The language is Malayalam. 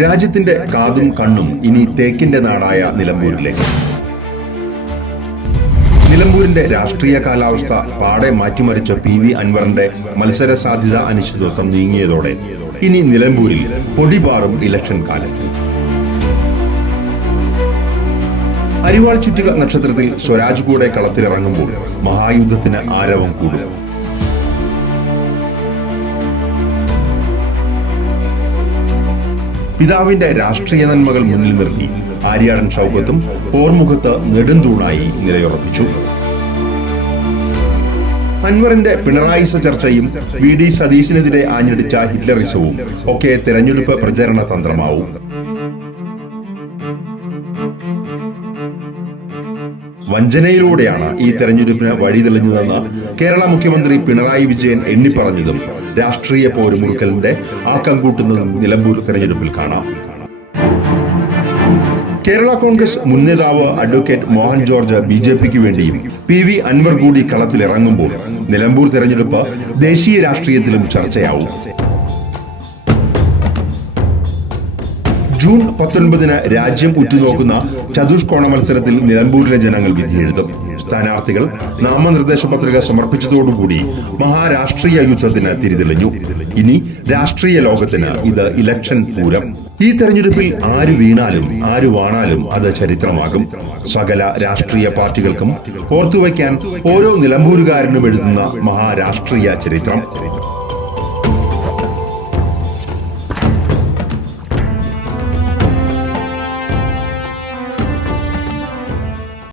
രാജ്യത്തിന്റെ കാതും കണ്ണും ഇനി തേക്കിന്റെ നാടായ നിലമ്പൂരിലേക്ക്. നിലമ്പൂരിന്റെ രാഷ്ട്രീയ കാലാവസ്ഥ പാടെ മാറ്റിമറിച്ച പി വി അൻവറിന്റെ മത്സര സാധ്യത അനിശ്ചിതത്വം നീങ്ങിയതോടെ ഇനി നിലമ്പൂരിൽ പൊടിപാറും ഇലക്ഷൻ കാലം. അരിവാൾ ചുറ്റുക നക്ഷത്രത്തിൽ സ്വരാജ് കൂടെ കളത്തിലിറങ്ങുമ്പോൾ മഹായുദ്ധത്തിന് ആരവം കൂടും. പിതാവിന്റെ രാഷ്ട്രീയ നന്മകൾ മുന്നിൽ നിർത്തി. ആര്യാടൻ ഷൗക്കത്തും പോർമുഖത്ത് നെടുന്തൂണായി നിലയുറപ്പിച്ചു. അൻവറിന്റെ പിണറായിസ ചർച്ചയും വി ഡി സതീശിനെതിരെ ആഞ്ഞടിച്ച ഹിറ്റ്ലറിസവും ഒക്കെ തെരഞ്ഞെടുപ്പ് പ്രചരണ തന്ത്രമാവും. വഞ്ചനയിലൂടെയാണ് ഈ തെരഞ്ഞെടുപ്പിന് വഴിതെളിഞ്ഞതെന്ന് കേരള മുഖ്യമന്ത്രി പിണറായി വിജയൻ എണ്ണിപ്പറഞ്ഞതും രാഷ്ട്രീയ പോരുമുറുക്കലിന്റെ ആക്കം കൂട്ടുന്നതും നിലമ്പൂർ തെരഞ്ഞെടുപ്പിൽ കാണാം. കേരള കോൺഗ്രസ് മുൻ നേതാവ് advocate Mohan George B J പിക്ക് വേണ്ടിയും പി വി അൻവർ കൂടി കളത്തിലിറങ്ങുമ്പോൾ നിലമ്പൂർ തെരഞ്ഞെടുപ്പ് ദേശീയ രാഷ്ട്രീയത്തിലും ചർച്ചയാവും. ജൂൺ പത്തൊൻപതിന് രാജ്യം ഉറ്റുനോക്കുന്ന ചതുഷ്കോണ മത്സരത്തിൽ നിലമ്പൂരിലെ ജനങ്ങൾ വിധിയെഴുതും. സ്ഥാനാർത്ഥികൾ നാമനിർദ്ദേശ പത്രിക സമർപ്പിച്ചതോടുകൂടി മഹാരാഷ്ട്രീയ യുദ്ധത്തിന് തിരിതെളിഞ്ഞു. ഇനി രാഷ്ട്രീയ ലോകത്തിന് ഇത് ഇലക്ഷൻ പൂരം. ഈ തെരഞ്ഞെടുപ്പിൽ ആര് വീണാലും ആര് വാണാലും അത് ചരിത്രമാകും. സകല രാഷ്ട്രീയ പാർട്ടികൾക്കും ഓർത്തുവയ്ക്കാൻ ഓരോ നിലമ്പൂരുകാരനും എഴുതുന്ന മഹാരാഷ്ട്രീയ ചരിത്രം.